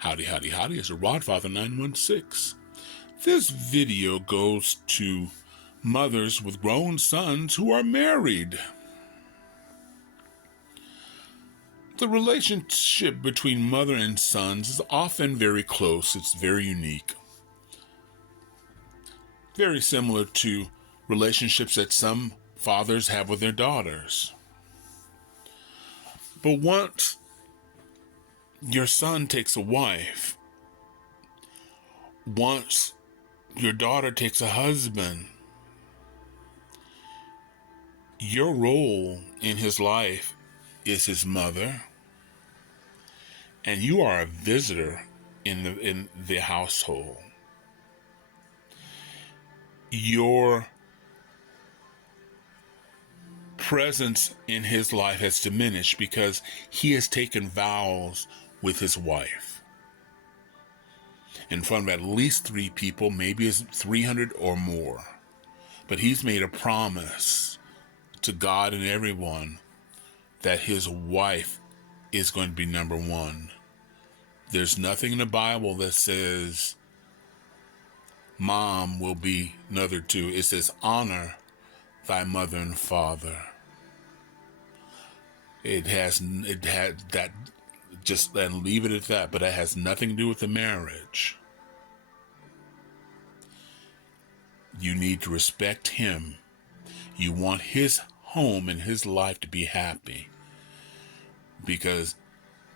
Howdy, howdy, howdy, it's the Rodfather 916. This video goes to mothers with grown sons who are married. The relationship between mother and sons is often very close. It's very unique. Very similar to relationships that some fathers have with their daughters. But once your son takes a wife, once your daughter takes a husband, your role in his life is his mother, and you are a visitor in the household. Your presence in his life has diminished because he has taken vows with his wife in front of at least 3 people, maybe it's 300 or more. But he's made a promise to God and everyone that his wife is going to be number one. There's nothing in the Bible that says mom will be number 2. It says honor thy mother and father. It had that, just and leave it at that, but it has nothing to do with the marriage. You need to respect him. You want his home and his life to be happy, because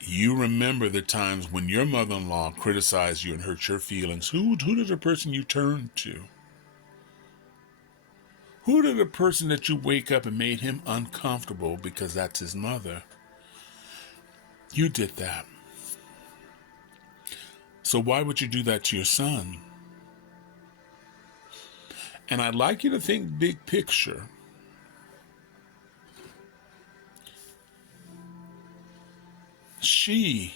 you remember the times when your mother-in-law criticized you and hurt your feelings. Who did the person you turned to? Who did the person that you wake up and made him uncomfortable because that's his mother? You did that. So why would you do that to your son? And I'd like you to think big picture. She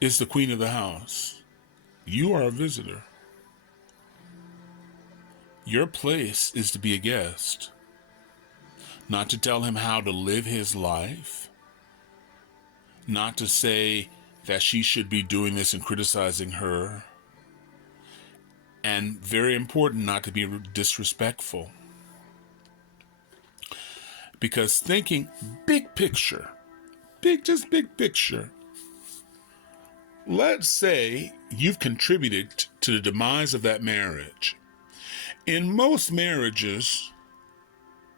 is the queen of the house. You are a visitor. Your place is to be a guest, not to tell him how to live his life, not to say that she should be doing this and criticizing her, and very important, not to be disrespectful. Because thinking big picture, just big picture, let's say you've contributed to the demise of that marriage. In most marriages,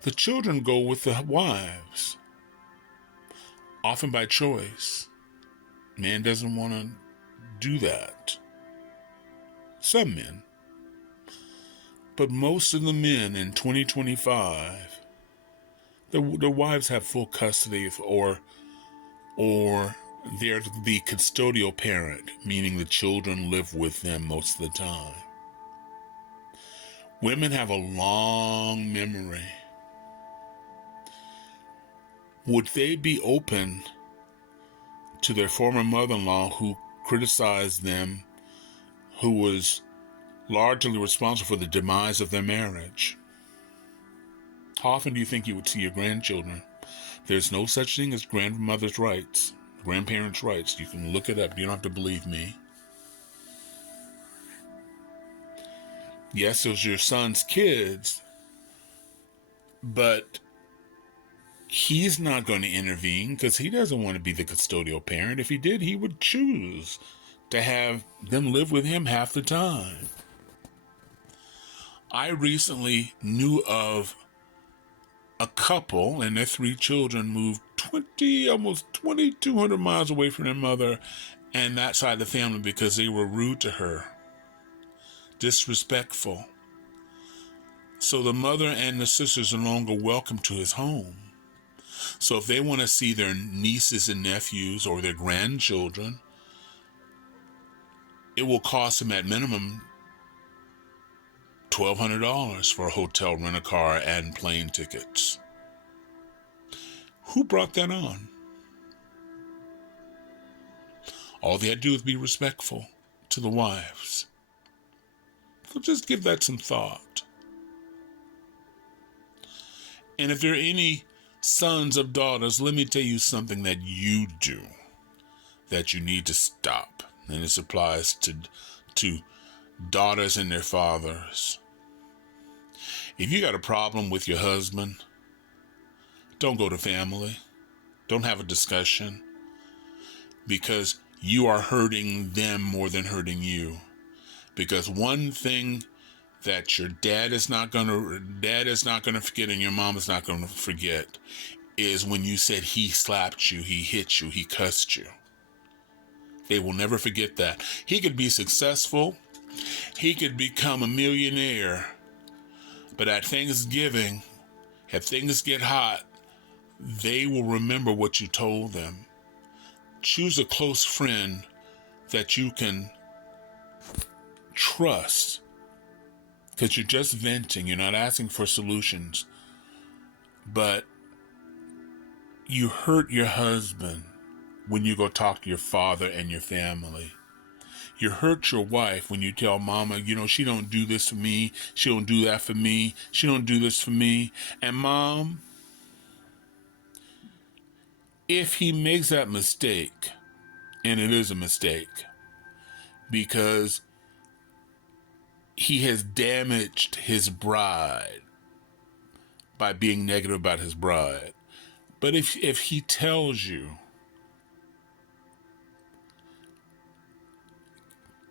the children go with the wives, often by choice. Man doesn't want to do that. Some men. But most of the men in 2025, their wives have full custody, or they're the custodial parent, meaning the children live with them most of the time. Women have a long memory. Would they be open to their former mother-in-law who criticized them, who was largely responsible for the demise of their marriage? How often do you think you would see your grandchildren? There's no such thing as grandmother's rights, grandparents' rights. You can look it up. You don't have to believe me. Yes, those are your son's kids, but he's not going to intervene because he doesn't want to be the custodial parent. If he did, he would choose to have them live with him half the time. I recently knew of a couple and their 3 children moved almost 2,200 miles away from their mother and that side of the family because they were rude to her. Disrespectful. So the mother and the sisters are no longer welcome to his home. So if they want to see their nieces and nephews or their grandchildren, it will cost them at minimum $1,200 for a hotel, rent-a-car, and plane tickets. Who brought that on? All they had to do was be respectful to the wives. So just give that some thought. And if there are any sons of daughters, let me tell you something that you do. that you need to stop. And this applies to daughters and their fathers. If you got a problem with your husband, don't go to family. Don't have a discussion, because you are hurting them more than hurting you. Because one thing that your dad is not gonna forget, and your mom is not gonna forget, is when you said he slapped you, he hit you, he cussed you. They will never forget that. He could be successful, he could become a millionaire, but at Thanksgiving, if things get hot, they will remember what you told them. Choose a close friend that you can trust, because you're just venting. You're not asking for solutions, but you hurt your husband when you go talk to your father and your family. You hurt your wife when you tell mama, she don't do this for me. She don't do that for me. She don't do this for me. And mom, if he makes that mistake, and it is a mistake, because he has damaged his bride by being negative about his bride. But if he tells you,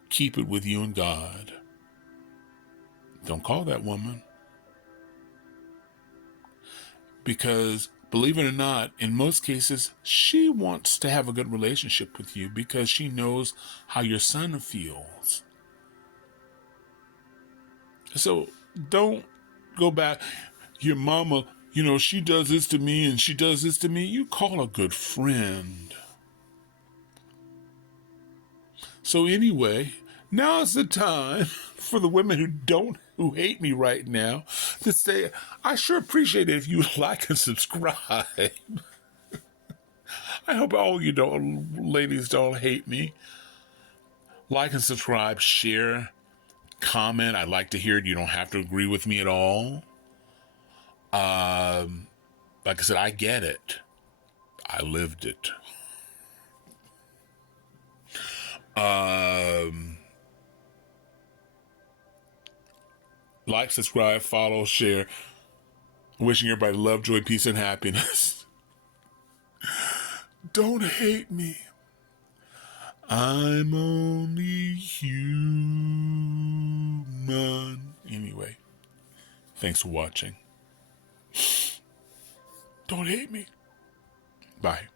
keep it with you and God. Don't call that woman. Because, believe it or not, in most cases, she wants to have a good relationship with you because she knows how your son feels. So don't go back. Your mama, she does this to me and she does this to me. You call a good friend. So anyway, now's the time for the women who hate me right now to say, I sure appreciate it if you like and subscribe. I hope all you ladies don't hate me. Like and subscribe, share, comment. I'd like to hear it. You don't have to agree with me at all. Like I said, I get it. I lived it. Like, subscribe, follow, share. Wishing everybody love, joy, peace, and happiness. Don't hate me. I'm only human. Anyway, thanks for watching. Don't hate me. Bye.